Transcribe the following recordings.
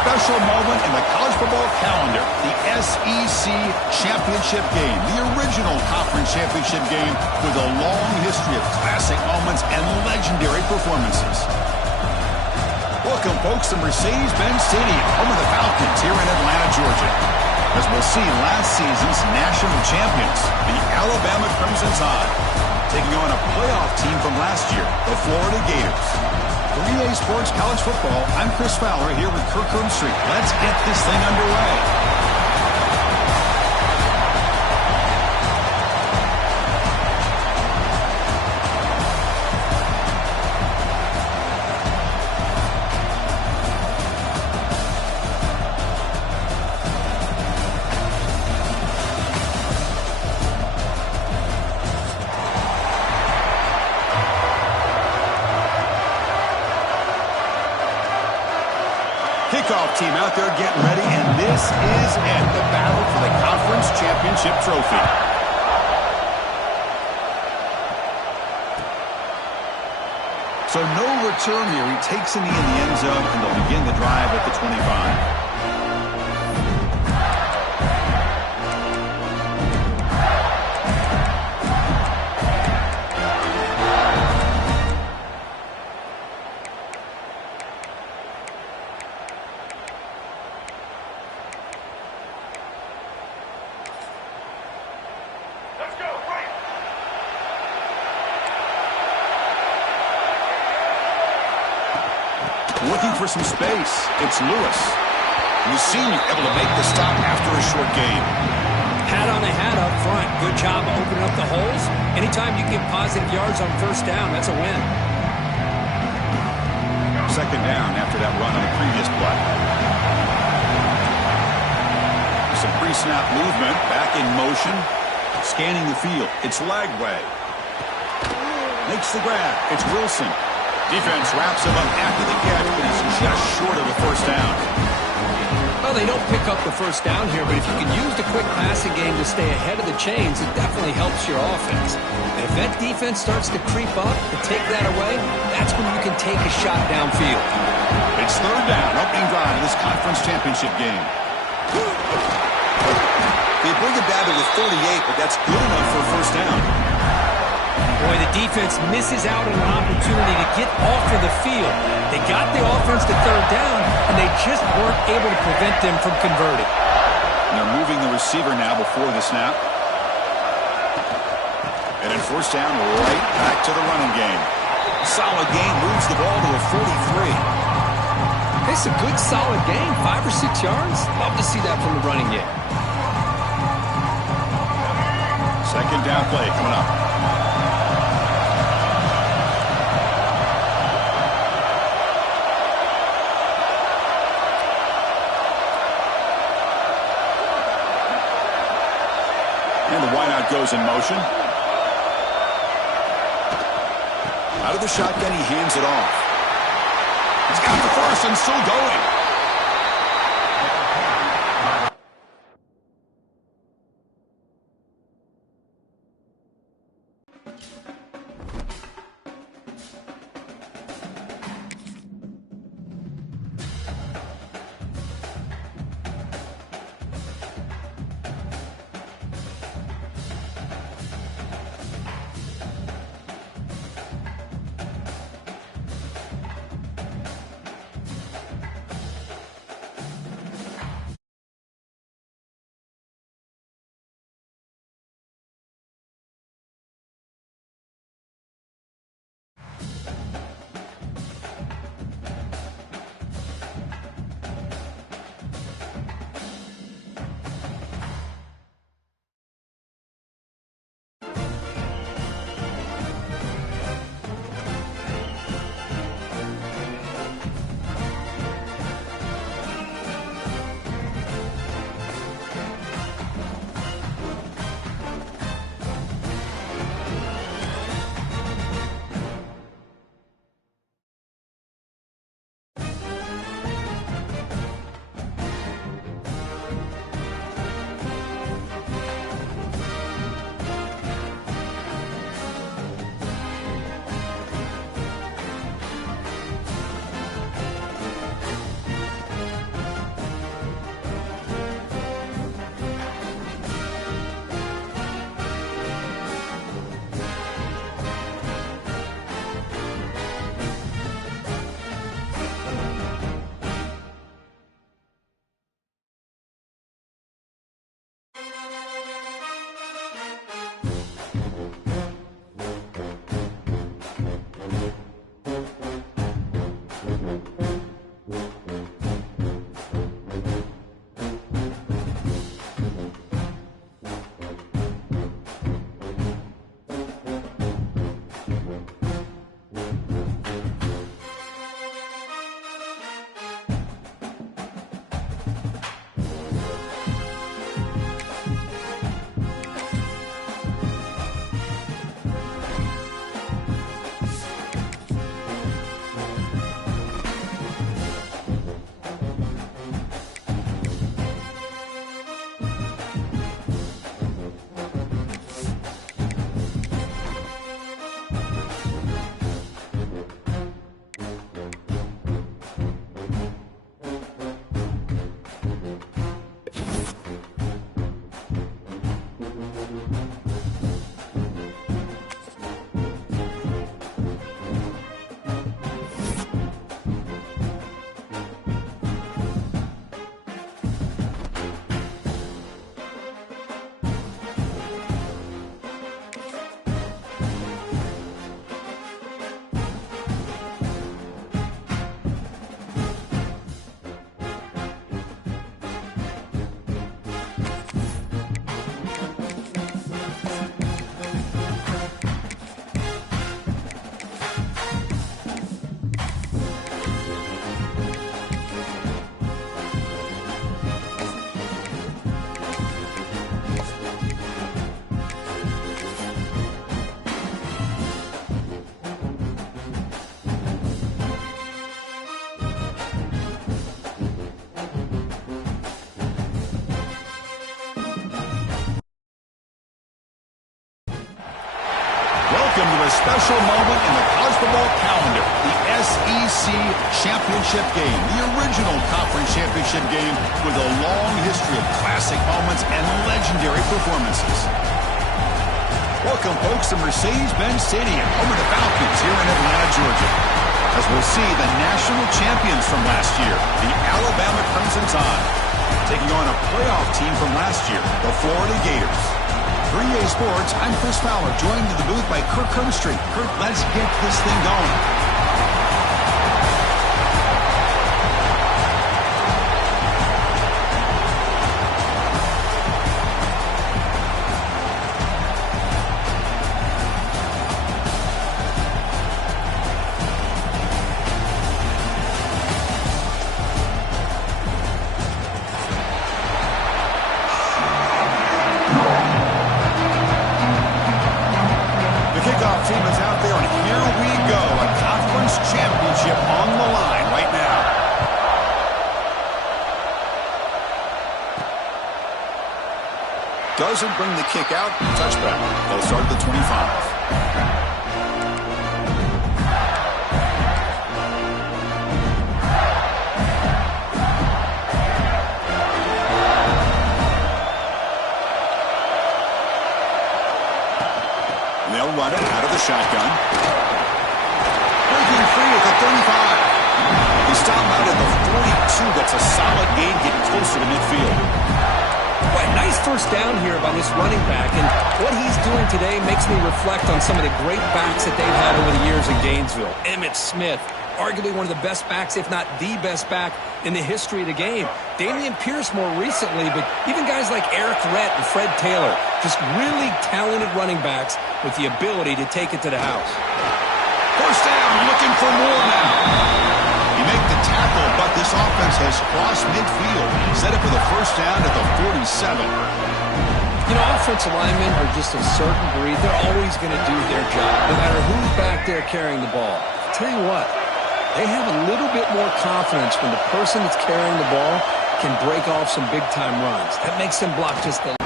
special moment in the college football calendar, the SEC championship game, the original conference championship game with a long history of classic moments and legendary performances. Welcome, folks, to Mercedes-Benz Stadium, home of the Falcons here in Atlanta, Georgia. As we'll see, last season's national champions, the Alabama Crimson Tide, taking on a playoff team from last year, the Florida Gators. For EA Sports College Football, I'm Chris Fowler here with Kirk Street. Let's get this thing underway. Kickoff team out there getting ready, and this is it, the battle for the conference championship trophy. So no return here. He takes a knee in the end zone, and they'll begin the drive at the 25. Looking for some space. It's Lewis. The senior able to make the stop after a short gain. Hat on the hat up front. Good job opening up the holes. Anytime you get positive yards on first down, that's a win. Second down after that run on the previous play. Some pre-snap movement. Back in motion. Scanning the field. It's Lagway. Makes the grab. It's Wilson. Defense wraps him up after the catch, but he's just short of the first down. Well, they don't pick up the first down here, but if you can use the quick passing game to stay ahead of the chains, it definitely helps your offense. And if that defense starts to creep up and take that away, that's when you can take a shot downfield. It's third down, opening drive of this conference championship game. They bring it down to the 38, but that's good enough for a first down. Boy, the defense misses out on an opportunity to get off of the field. They got the offense to third down, and they just weren't able to prevent them from converting. And they're moving the receiver now before the snap. And in first down, right back to the running game. Solid gain, moves the ball to the 43. It's a good, solid gain, 5 or 6 yards. Love to see that from the running game. Second down play coming up. And the wideout goes in motion. Out of the shotgun, he hands it off. He's got the first and still going. a special moment in the college football calendar, the SEC Championship game, the original conference championship game with a long history of classic moments and legendary performances. Welcome, folks, to Mercedes-Benz Stadium, home of the Falcons here in Atlanta, Georgia, as we'll see the national champions from last year, the Alabama Crimson Tide, taking on a playoff team from last year, the Florida Gators. For EA Sports, I'm Chris Fowler, joined in the booth by Kirk Herbstreit. Kirk, let's get this thing going. Team is out there, and here we go. A conference championship on the line right now. Doesn't bring the kick out. Touchback. They'll start at the 25. They'll run it out of the shotgun. Breaking free at the 35. They stop out at the 42. That's a solid gain, getting closer to midfield. Boy, nice first down here by this running back, and what he's doing today makes me reflect on some of the great backs that they've had over the years in Gainesville. Emmitt Smith, arguably one of the best backs, if not the best back in the history of the game. Dameon Pierce more recently, but even guys like Eric Rhett and Fred Taylor, just really talented running backs with the ability to take it to the house. First down, looking for more now. He made the tackle, but this offense has crossed midfield. Set up for the first down at the 47. You know, offensive linemen are just a certain breed. They're always going to do their job, no matter who's back there carrying the ball. I'll tell you what, they have a little bit more confidence when the person that's carrying the ball can break off some big-time runs. That makes them block just a...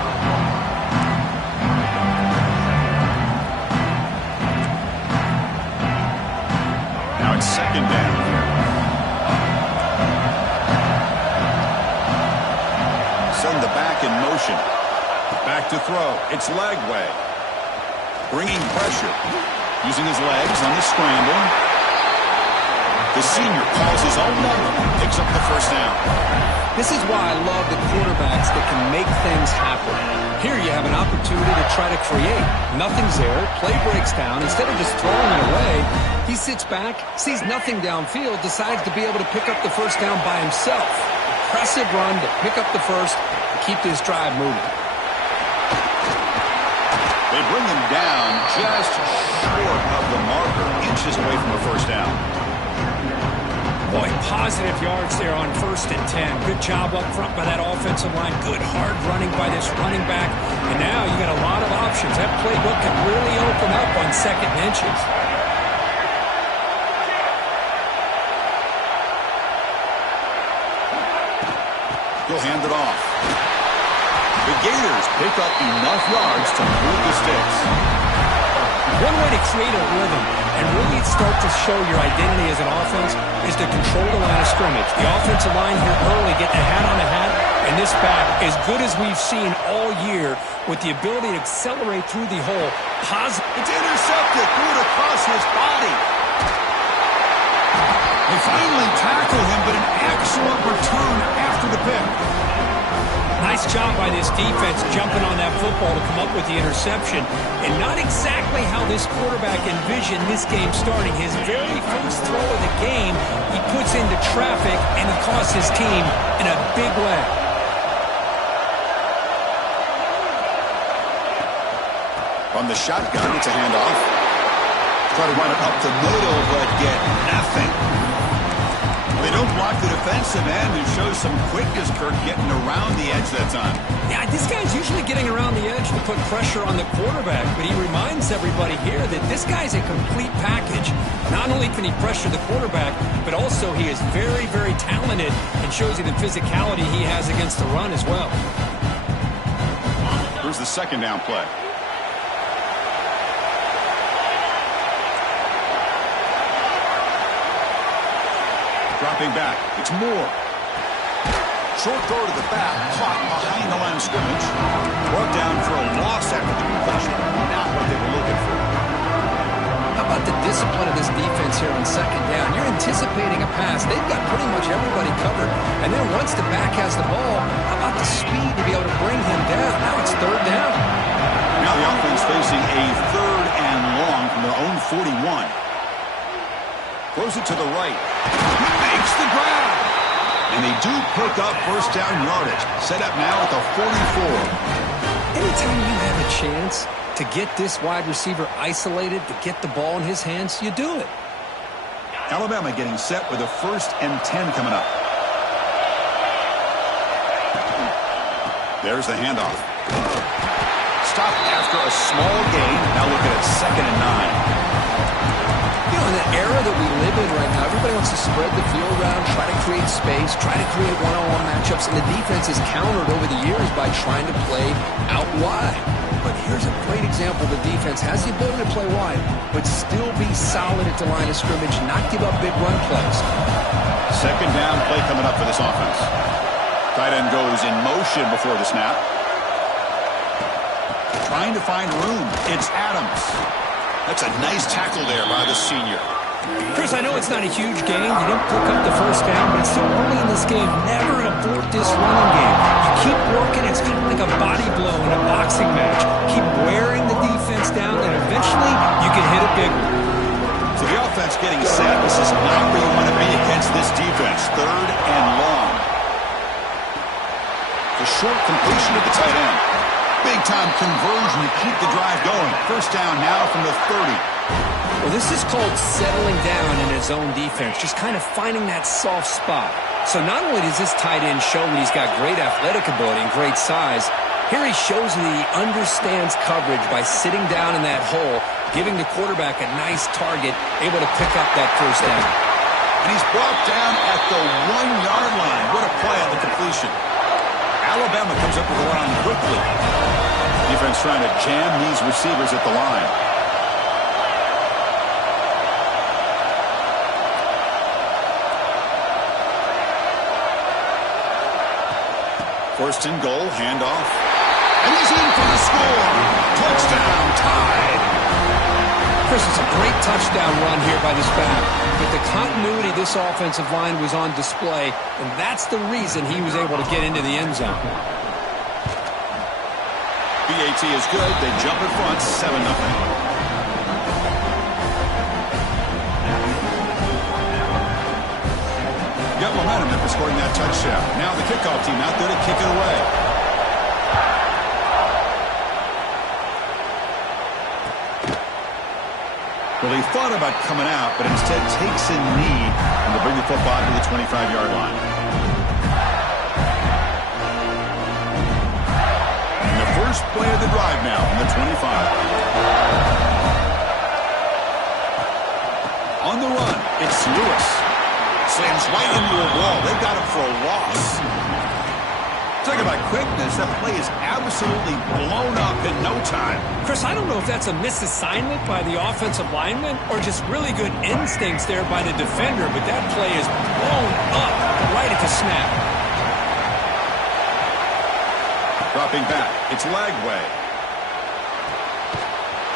Now it's second down here. Send the back in motion. Back to throw. It's leg way. Bringing pressure. Using his legs on the scramble. The senior calls his own number. Picks up the first down. This is why I love the quarterbacks that can make things happen. Here you have an opportunity to try to create. Nothing's there. Play breaks down. Instead of just throwing it away, he sits back, sees nothing downfield, decides to be able to pick up the first down by himself. Impressive run to pick up the first and keep this drive moving. They bring him down just short of the marker, inches away from the first down. Boy, positive yards there on 1st and 10. Good job up front by that offensive line. Good hard running by this running back. And now you got a lot of options. That playbook can really open up on 2nd and inches. He'll hand it off. The Gators pick up enough yards to move the sticks. One way to create a rhythm and really start to show your identity as an offense is to control the line of scrimmage. The offensive line here early getting a hat on a hat, and this back, as good as we've seen all year, with the ability to accelerate through the hole. It's intercepted, threw it across his body. They finally tackle him, but an excellent return after the pick. Nice job by this defense jumping on that football to come up with the interception. And not exactly how this quarterback envisioned this game starting. His very first throw of the game, he puts into traffic, and he costs his team in a big way. On the shotgun, it's a handoff. Try to run it up the middle, but get nothing. They don't block the defensive end, who shows some quickness, Kirk, getting around the edge that time. Yeah, this guy's usually getting around the edge to put pressure on the quarterback, but he reminds everybody here that this guy's a complete package. Not only can he pressure the quarterback, but also he is very, very talented and shows you the physicality he has against the run as well. Here's the second down play. Dropping back. It's Moore. Short throw to the back. Caught behind the line of scrimmage. Brought down for a loss after the completion. Not what they were looking for. How about the discipline of this defense here on second down? You're anticipating a pass. They've got pretty much everybody covered. And then once the back has the ball, how about the speed to be able to bring him down? Now it's third down. Now the offense facing a 3rd and long from their own 41. Throws it to the right. Makes the grab. And they do pick up first down yardage. Set up now at the 44. Anytime you have a chance to get this wide receiver isolated, to get the ball in his hands, you do it. Alabama getting set with a 1st and 10 coming up. There's the handoff. Stopped after a small gain. Now looking at 2nd and 9. You know, in the era that we live in right now, everybody wants to spread the field around, try to create space, try to create one-on-one matchups, and the defense is countered over the years by trying to play out wide. But here's a great example. The defense has the ability to play wide, but still be solid at the line of scrimmage, not give up big run plays. 2nd down play coming up for this offense. Tight end goes in motion before the snap. Trying to find room. It's Adams. That's a nice tackle there by the senior. Chris, I know it's not a huge gain. You didn't pick up the first down, but it's still early in this game. Never abort this running game. You keep working. It's kind of like a body blow in a boxing match. Keep wearing the defense down, and eventually you can hit a big one. So the offense getting set. This is not where you want to be against this defense. 3rd and long. The short completion of the tight end. Big-time conversion to keep the drive going. First down now from the 30. Well, this is called settling down in his own defense, just kind of finding that soft spot. So not only does this tight end show that he's got great athletic ability and great size, here he shows that he understands coverage by sitting down in that hole, giving the quarterback a nice target, able to pick up that first down. And he's brought down at the 1-yard line. What a play on the completion. Alabama comes up with the line quickly. Defense trying to jam these receivers at the line. First and goal, handoff. And he's in for the score. Touchdown, tied. Chris, it's a great touchdown run here by this back. But the continuity of this offensive line was on display, and that's the reason he was able to get into the end zone. BAT is good. They jump in front, 7-0. Got momentum after scoring that touchdown. Now the kickoff team out there to kick it away. Well, he thought about coming out, but instead takes a knee and will bring the football to the 25-yard line. And the first play of the drive now from the 25. On the run, it's Lewis. Slams right into a wall. They've got him for a loss. Talking about quickness, that play is absolutely blown up in no time. Chris, I don't know if that's a misassignment by the offensive lineman or just really good instincts there by the defender, but that play is blown up right at the snap. Dropping back, it's Lagway.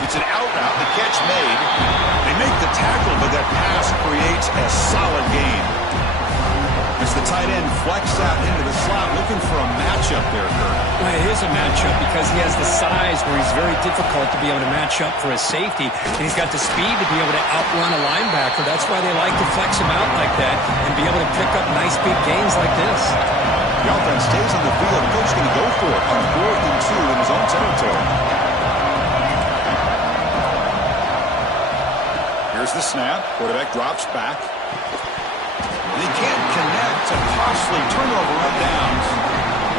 It's an out route, the catch made. They make the tackle, but that pass creates a solid gain. As the tight end flexed out into the slot, looking for a matchup there, Kurt. Well, it is a matchup because he has the size where he's very difficult to be able to match up for his safety, and he's got the speed to be able to outrun a linebacker. That's why they like to flex him out like that and be able to pick up nice big gains like this. The offense stays on the field. Coach going to go for it on 4th and 2 in his own territory. Here's the snap. Quarterback drops back. And he can't connect. A costly turnover on downs.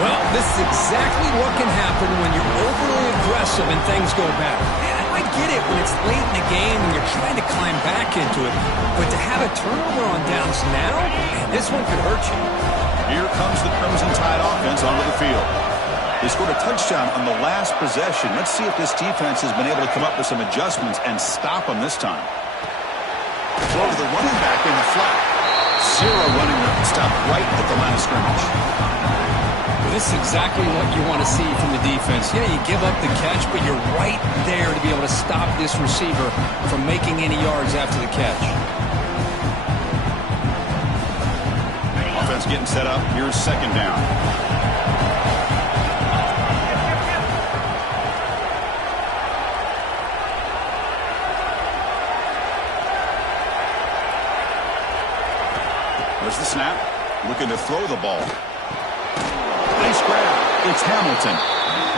Well, this is exactly what can happen when you're overly aggressive and things go bad. And I get it when it's late in the game and you're trying to climb back into it. But to have a turnover on downs now, man, this one could hurt you. Here comes the Crimson Tide offense onto the field. They scored a touchdown on the last possession. Let's see if this defense has been able to come up with some adjustments and stop them this time. Throw to the running back in the flat. Zero running room. Stopped right at the line of scrimmage. This is exactly what you want to see from the defense. Yeah, you give up the catch, but you're right there to be able to stop this receiver from making any yards after the catch. Offense getting set up. Here's second down. There's the snap. Looking to throw the ball. Nice grab. It's Hamilton.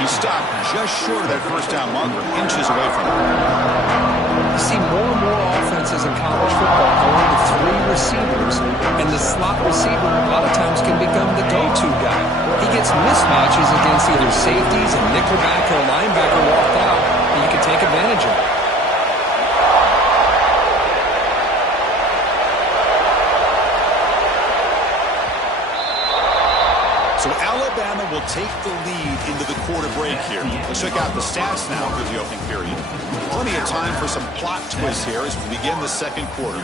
He stopped just short of that first down marker, inches away from it. You see more and more offenses in college football going to three receivers, and the slot receiver a lot of times can become the go-to guy. He gets mismatches against either safeties, a nickelback, or a linebacker walked out, and you can take advantage of it. So Alabama will take the lead into the quarter break here. Let's check out the stats now for the opening period. Plenty of time for some plot twists here as we begin the second quarter.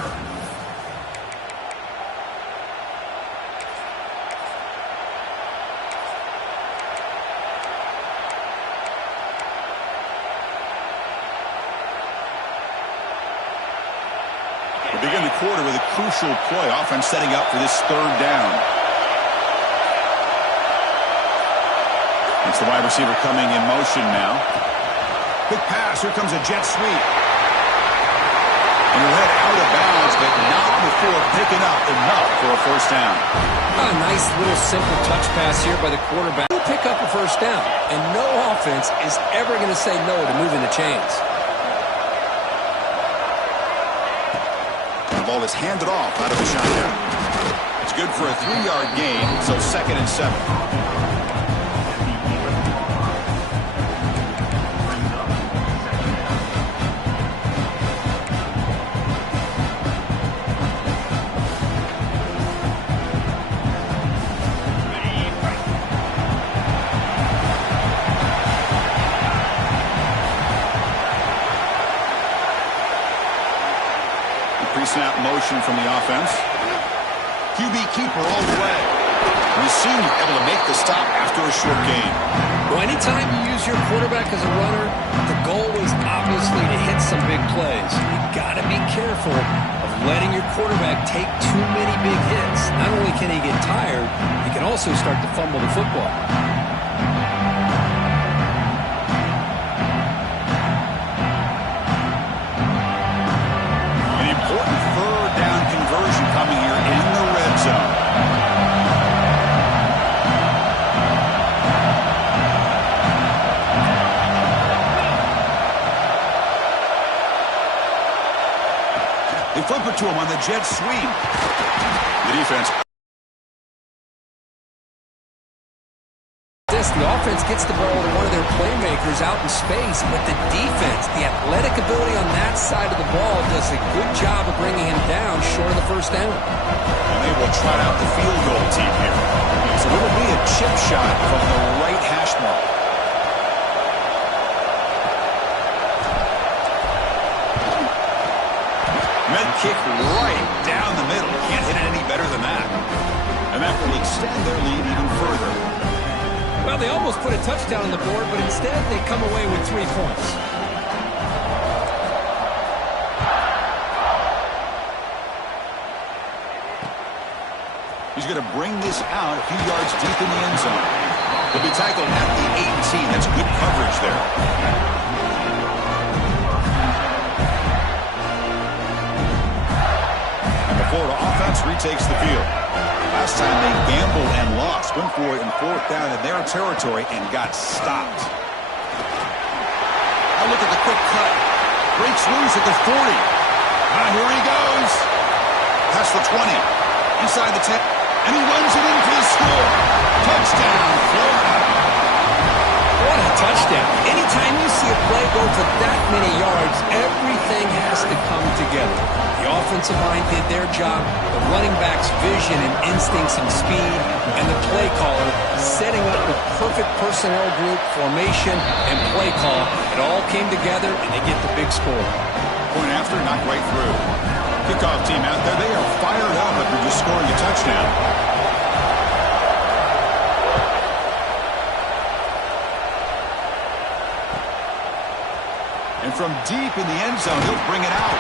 We begin the quarter with a crucial play. Offense setting up for this third down. It's the wide receiver coming in motion now. Quick pass. Here comes a jet sweep. And he'll head out of bounds, but not before picking up enough for a first down. A nice little simple touch pass here by the quarterback. He'll pick up a first down, and no offense is ever going to say no to moving the chains. The ball is handed off out of the shotgun. It's good for a 3-yard gain, so 2nd and 7. Pre-snap motion from the offense. QB keeper all the way. And the senior able to make the stop after a short gain. Well, anytime you use your quarterback as a runner, the goal is obviously to hit some big plays. You got to be careful of letting your quarterback take too many big hits. Not only can he get tired, he can also start to fumble the football. Coming here in the red zone. They flip it to him on the jet sweep. The defense. The offense gets the ball to one of their playmakers out in space, but the defense, the athletic ability on that side of the ball, does a good job of bringing him down short of the first down. And they will trot out the field goal team here. So it'll be a chip shot from the right hash mark. Med kick right down the middle. Can't hit it any better than that. And that will extend their lead even further. Well, they almost put a touchdown on the board, but instead they come away with 3 points. He's going to bring this out a few yards deep in the end zone. He'll be tackled at the 18. That's good coverage there. And the Florida offense retakes the field. Last time they gambled and lost. Went for it in 4th down in their territory and got stopped. Now look at the quick cut. Breaks loose at the 40. Here he goes. Past the 20. Inside the 10. And he runs it in for the score. Touchdown, Florida. What a touchdown. Anytime you see a play go for that many yards, everything has to come together. The offensive line did their job, the running back's vision and instincts and speed, and the play caller setting up the perfect personnel group, formation, and play call. It all came together, and they get the big score. Point after, knocked right through. kickoff team out there. They are fired up after just scoring a touchdown. And from deep in the end zone, he'll bring it out.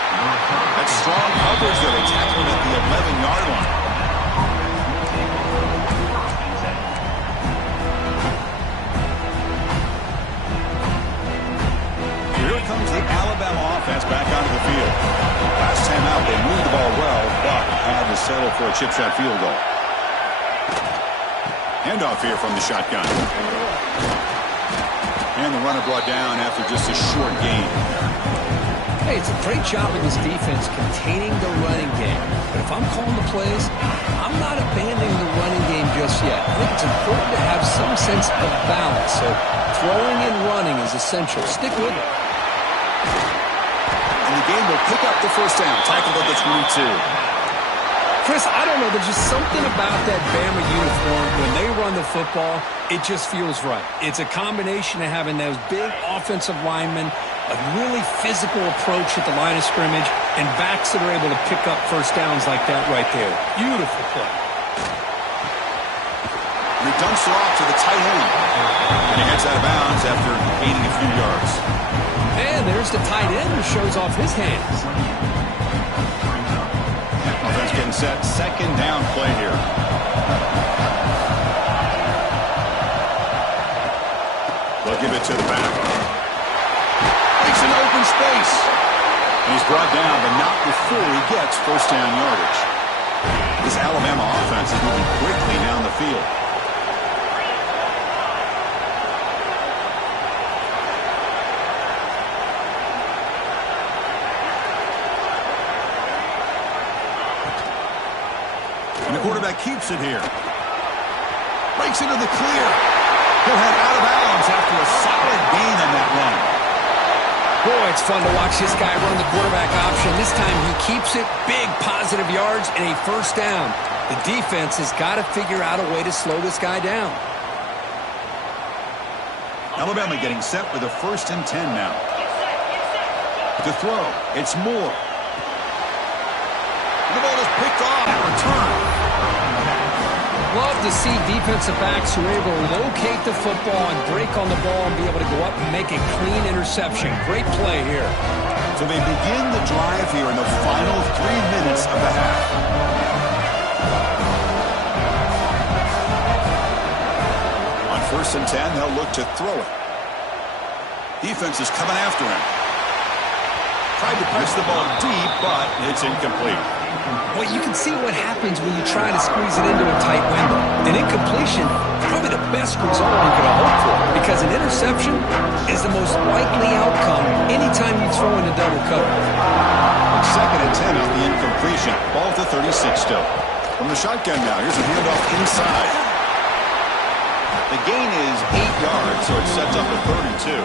That's strong coverage there. They tackle him at the 11-yard line. Here comes the Alabama offense back onto the field. Last time out, they moved the ball well, but had to settle for a chip shot field goal. Handoff here from the shotgun. And the runner brought down after just a short gain. Hey, it's a great job of this defense containing the running game. But if I'm calling the plays, I'm not abandoning the running game just yet. I think it's important to have some sense of balance. So throwing and running is essential. Stick with it. And the game will pick up the first down. Tackled at the 22. Chris, I don't know. There's just something about that Bama uniform. When they run the football, it just feels right. It's a combination of having those big offensive linemen, a really physical approach at the line of scrimmage, and backs that are able to pick up first downs like that right there. Beautiful play. And he dumps it off to the tight end. And he heads out of bounds after gaining a few yards. And there's the tight end who shows off his hands. Offense getting set. Second down play here. They'll give it to the back. Makes an open space. And he's brought down, but not before he gets first down yardage. This Alabama offense is moving quickly down the field. And the quarterback keeps it here. Breaks into the clear. He'll head out of bounds after a solid gain on that run. Boy, it's fun to watch this guy run the quarterback option. This time he keeps it. Big positive yards and a first down. The defense has got to figure out a way to slow this guy down. Alabama getting set with a 1st and 10 now. To throw, it's Moore. The ball is picked off at return. Love to see defensive backs who are able to locate the football and break on the ball and be able to go up and make a clean interception. Great play here. So they begin the drive here in the final 3 minutes of the half. On 1st and 10, they'll look to throw it. Defense is coming after him. Tried to press the ball deep, but it's incomplete. Well, you can see what happens when you try to squeeze it into a tight window. An incompletion is probably the best result you could hope for, because an interception is the most likely outcome anytime you throw into double coverage. 2nd and 10 off the incompletion. Ball to 36 still. From the shotgun now, here's a handoff inside. The gain is 8 yards, so it sets up a 32.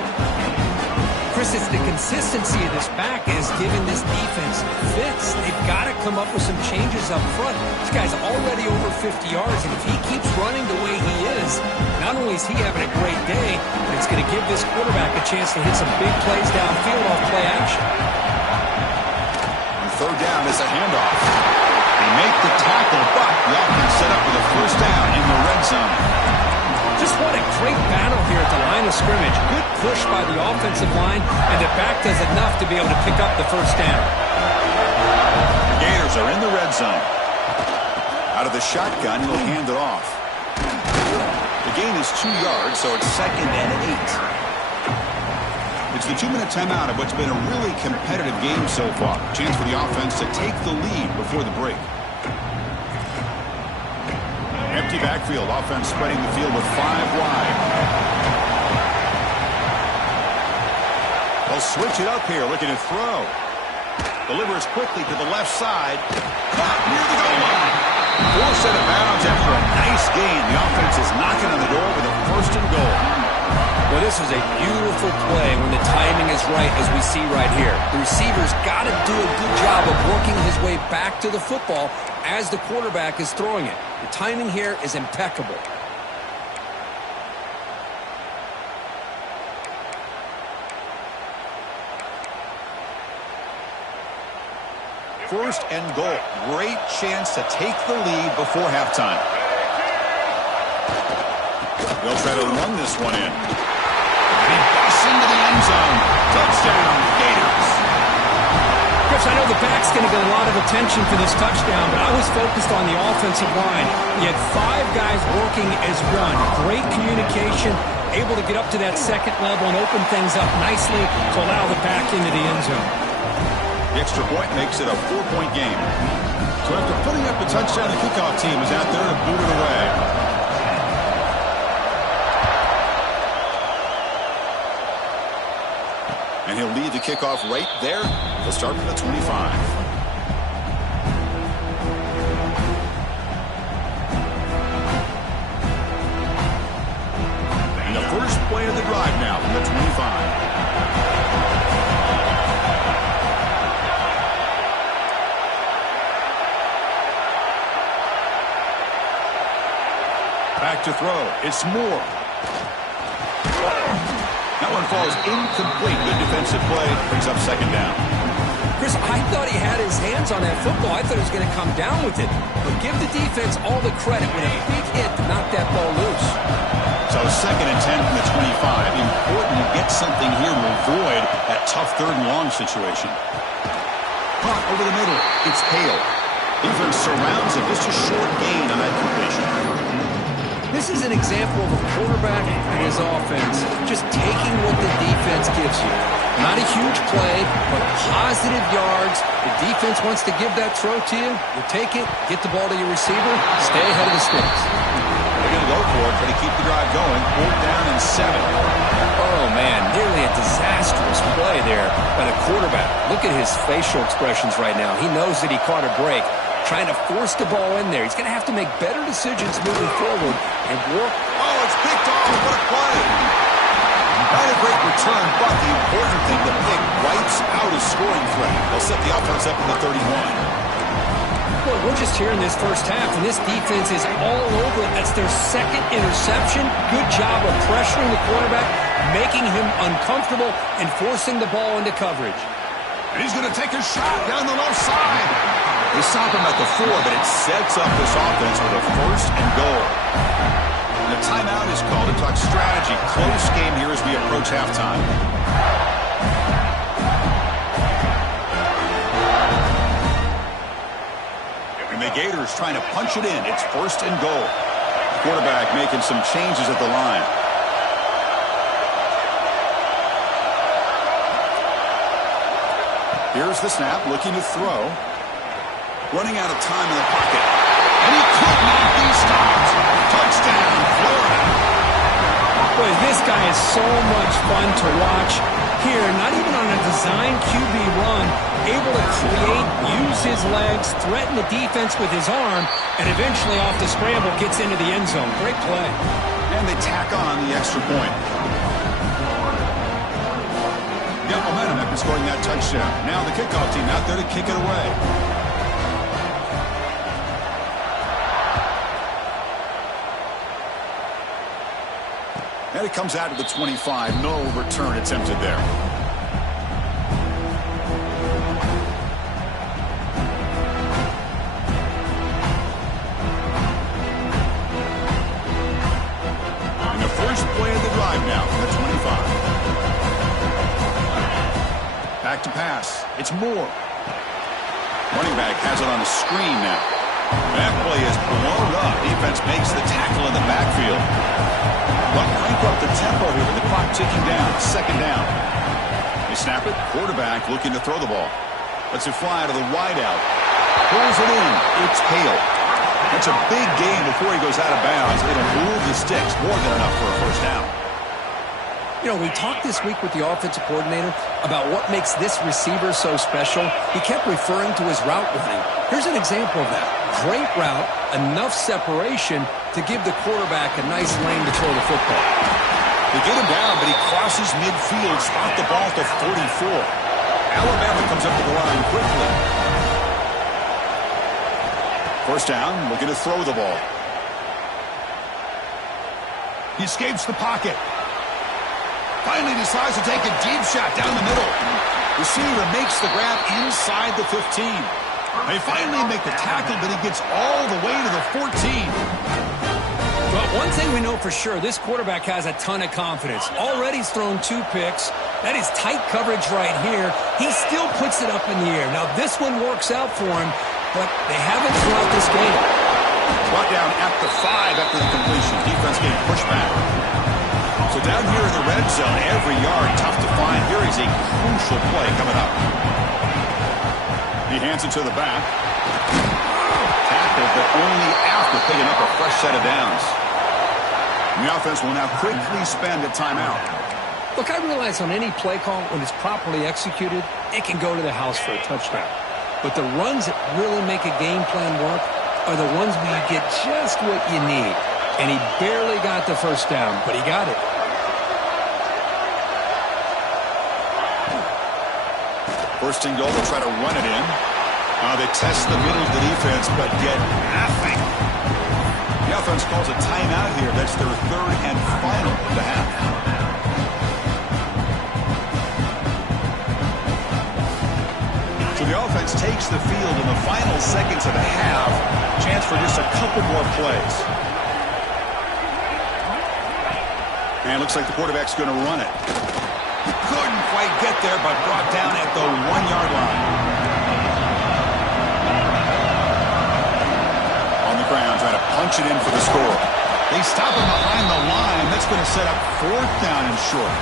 Chris, it's the consistency of this back is giving this defense fits. They've got to come up with some changes up front. This guy's already over 50 yards, and if he keeps running the way he is, not only is he having a great day, but it's going to give this quarterback a chance to hit some big plays downfield off play action. On 3rd down is a handoff. They make the tackle, but the offense set up with a first down in the red zone. Just what a great battle here at the line of scrimmage. Good push by the offensive line, and the back does enough to be able to pick up the first down. The Gators are in the red zone. Out of the shotgun, he'll hand it off. The gain is 2 yards, so it's 2nd and 8. It's the 2-minute timeout of what's been a really competitive game so far. Chance for the offense to take the lead before the break. Empty backfield. Offense spreading the field with 5 wide. They'll switch it up here, looking to throw. Delivers quickly to the left side. Caught near the goal line. Forced out of bounds after a nice gain. The offense is knocking on the door with a 1st and goal. Well, this is a beautiful play when the timing is right, as we see right here. The receiver's got to do a good job of working his way back to the football as the quarterback is throwing it. The timing here is impeccable. First and goal. Great chance to take the lead before halftime. They'll try to run this one in. And he busts into the end zone. Touchdown, Gators. Chris, I know the back's going to get a lot of attention for this touchdown, but I was focused on the offensive line. You had 5 guys working as one. Great communication, able to get up to that second level and open things up nicely to allow the back into the end zone. The extra point makes it a 4-point game. So after putting up a touchdown, the kickoff team is out there to boot it away. And he'll lead the kickoff right there. He'll start from the 25. And the first play of the drive now from the 25. Back to throw. It's Moore. That one falls incomplete. Good defensive play. Brings up second down. Chris, I thought he had his hands on that football. I thought he was going to come down with it. But give the defense all the credit with a big hit to knock that ball loose. So second and 10 from the 25. Important to get something here to avoid that tough third and long situation. Punt over the middle. It's Hale. Defense surrounds it. Just a short gain on that completion. This is an example of a quarterback and his offense just taking what the defense gives you. Not a huge play, but positive yards. The defense wants to give that throw to you. You take it, get the ball to your receiver, stay ahead of the sticks. They're going to go for it, try to keep the drive going. 4th down and 7. Oh, man, nearly a disastrous play there by the quarterback. Look at his facial expressions right now. He knows that he caught a break. Trying to force the ball in there. He's going to have to make better decisions moving forward and work. Oh, it's picked off. What a play. Not a great return, but the important thing, the pick wipes out a scoring threat. They'll set the offense up in the 31. Well, we're just here in this first half, and this defense is all over it. That's their second interception. Good job of pressuring the quarterback, making him uncomfortable, and forcing the ball into coverage. And he's going to take a shot down the left side. They stop him at the 4, but it sets up this offense with a first and goal. And the timeout is called to talk strategy. Close game here as we approach halftime. And the Gators trying to punch it in. It's first and goal. The quarterback making some changes at the line. Here's the snap, looking to throw. Running out of time in the pocket. And he could not be stopped. Touchdown, Florida. Boy, this guy is so much fun to watch. Here, not even on a design QB run, able to create, use his legs, threaten the defense with his arm, and eventually off the scramble gets into the end zone. Great play. And they tack on the extra point. Got momentum after scoring that touchdown. Now the kickoff team out there to kick it away. And it comes out to the 25. No return attempted there. And the first play of the drive now from the 25. Back to pass. It's Moore. Running back has it on the screen now. That play is blown up. Defense makes the tackle in the backfield. But crank up the tempo here with the clock ticking down. Second down. They snap it. Quarterback looking to throw the ball. Lets it fly to the wideout. Pulls it in. It's Hale. That's a big gain before he goes out of bounds. It'll move the sticks. More than enough for a first down. You know, we talked this week with the offensive coordinator about what makes this receiver so special. He kept referring to his route running. Here's an example of that. Great route, enough separation to give the quarterback a nice lane to throw the football. They get him down, but he crosses midfield, spot the ball to 44. Alabama comes up to the line quickly. First down, looking to throw the ball. He escapes the pocket. Finally decides to take a deep shot down the middle. Receiver makes the grab inside the 15. They finally make the tackle, but he gets all the way to the 14. But one thing we know for sure, this quarterback has a ton of confidence. Already he's thrown 2 picks. That is tight coverage right here. He still puts it up in the air. Now, this one works out for him, but they haven't throughout this game. Brought down at the 5 after the completion. Defense getting pushed back. So down here in the red zone, every yard tough to find. Here is a crucial play coming up. He hands it to the back. Tackled, but only after picking up a fresh set of downs. And the offense will now quickly spend a timeout. Look, I realize on any play call, when it's properly executed, it can go to the house for a touchdown. But the runs that really make a game plan work are the ones where you get just what you need. And he barely got the first down, but he got it. First and goal, they'll try to run it in. They test the middle of the defense, but get nothing. The offense calls a timeout here. That's their 3rd and final of the half. So the offense takes the field in the final seconds of the half. Chance for just a couple more plays. And it looks like the quarterback's going to run it. Couldn't quite get there, but brought down at the 1-yard line. On the ground, trying to punch it in for the score. They stop him behind the line. That's going to set up 4th down and short.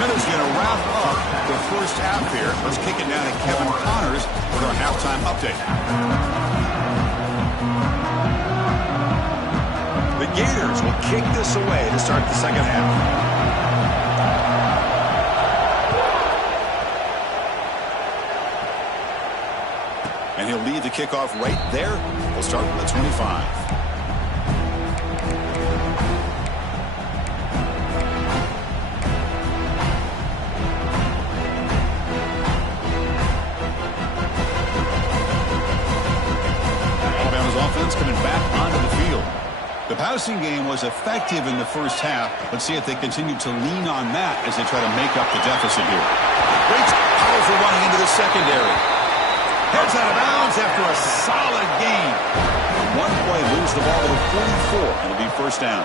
Miller's going to wrap up the first half here. Let's kick it down to Kevin Connors with our halftime update. The Gators will kick this away to start the second half. And he'll lead the kickoff right there. We'll start with the 25. Alabama's offense coming back onto the field. The passing game was effective in the first half. Let's see if they continue to lean on that as they try to make up the deficit here. Great, powerful running into the secondary. Heads out of bounds after a solid gain. One play, moves the ball to the 44. It'll be first down.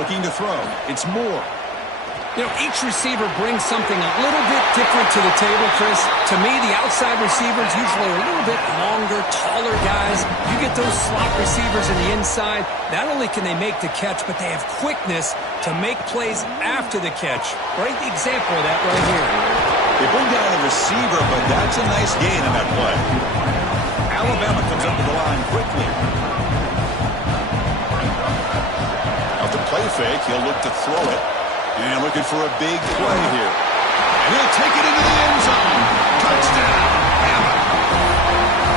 Looking to throw. It's Moore. You know, each receiver brings something a little bit different to the table, Chris. To me, the outside receivers usually are a little bit longer, taller guys. You get those slot receivers in the inside. Not only can they make the catch, but they have quickness to make plays after the catch. Great example of that right here. They bring down the receiver, but that's a nice gain on that play. Alabama comes up to the line quickly. Off the play fake, he'll look to throw it. And looking for a big play here. And he'll take it into the end zone. Touchdown, Bama.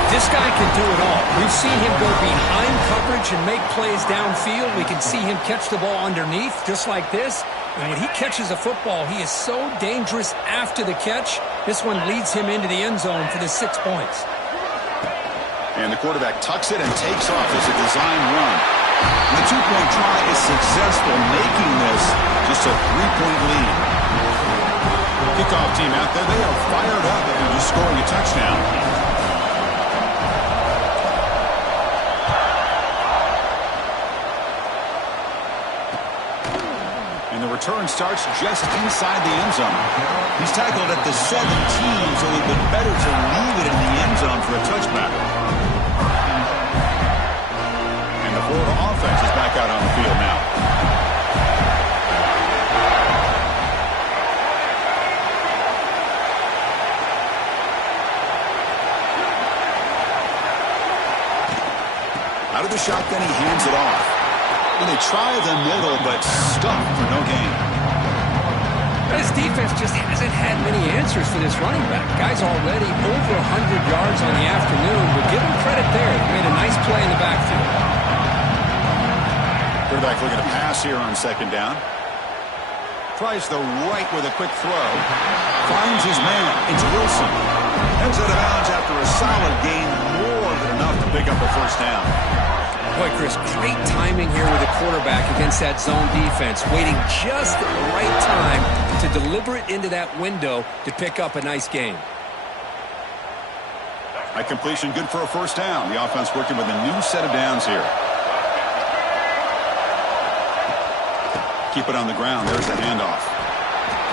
This guy can do it all. We've seen him go behind coverage and make plays downfield. We can see him catch the ball underneath, just like this. And when he catches a football, he is so dangerous after the catch. This one leads him into the end zone for the 6 points. And the quarterback tucks it and takes off as a design run. And the 2-point try is successful, making this just a 3-point lead. Kickoff team out there, they are fired up after just scoring a touchdown. And the return starts just inside the end zone. He's tackled at the 17, so it would be better to leave it in the end zone for a touchback. And the Florida offense is back out on the field now. Out of the shotgun, he hands it off. And they try the middle, but stuck for no gain. This defense just hasn't had many answers for this running back. Guy's already over 100 yards on the afternoon, but give him credit there. He made a nice play in the backfield. Quarterback looking to pass here on second down. Tries the right with a quick throw. Finds his man. It's Wilson. Heads out of bounds after a solid gain, more than enough to pick up a first down. Boy, Chris, great timing here with the quarterback against that zone defense, waiting just at the right time to deliver it into that window to pick up a nice gain. A completion good for a first down. The offense working with a new set of downs here. Keep it on the ground. There's the handoff.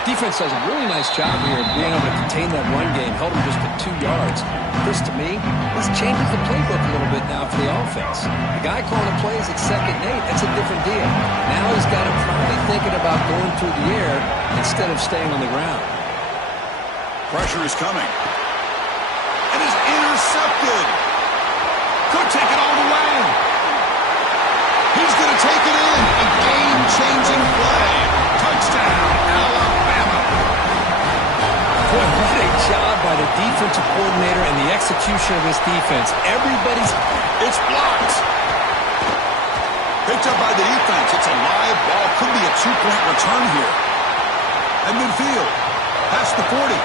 Defense does a really nice job here of being able to contain that run game. Held him just to 2 yards. This, to me, this changes the playbook a little bit now for the offense. The guy calling the plays at 2nd and 8, that's a different deal. Now he's got him probably thinking about going through the air instead of staying on the ground. Pressure is coming. And is intercepted. Could take it all the way. He's going to take it in. A game-changing play. Touchdown, Alabama. Boy, what a job by the defensive coordinator and the execution of this defense. It's blocked. Picked up by the defense. It's a live ball. Could be a 2-point return here. At midfield. Past the 40.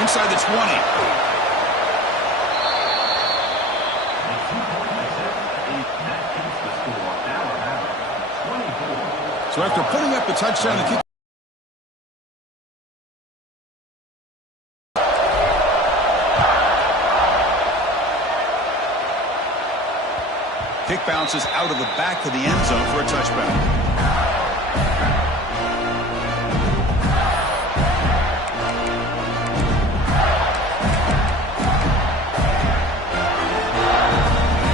Inside the 20. So after putting up the touchdown, the kick bounces out of the back of the end zone for a touchback.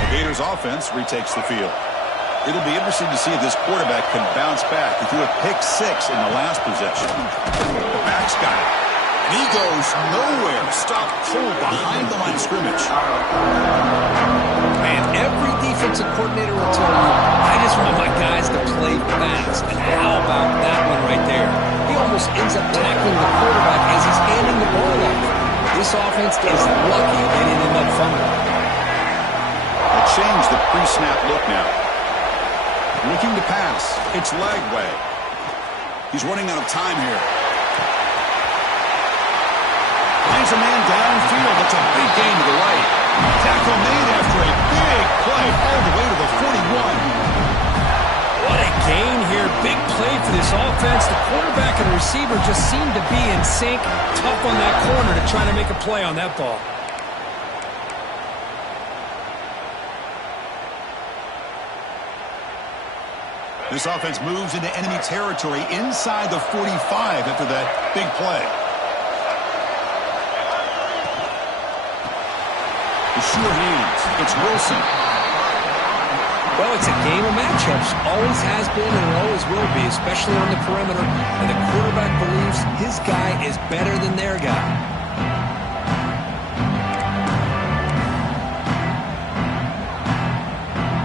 The Gators offense retakes the field. It'll be interesting to see if this quarterback can bounce back. He threw a pick-6 in the last possession. The back's got it. And he goes nowhere. Stop cold behind the line of scrimmage. Man, every defensive coordinator will tell you, I just want my guys to play fast. And how about that one right there? He almost ends up tackling the quarterback as he's handing the ball off. This offense is lucky they didn't end up fumbling. They'll change the pre-snap look now. Looking to pass. It's Lagway. He's running out of time here. Finds a man downfield. That's a big gain to the right. Tackle made after a big play all the way to the 41. What a gain here. Big play for this offense. The quarterback and receiver just seem to be in sync. Tough on that corner to try to make a play on that ball. This offense moves into enemy territory inside the 45 after that big play. The sure hands. It's Wilson. Well, it's a game of matchups. Always has been and always will be, especially on the perimeter. And the quarterback believes his guy is better than their guy.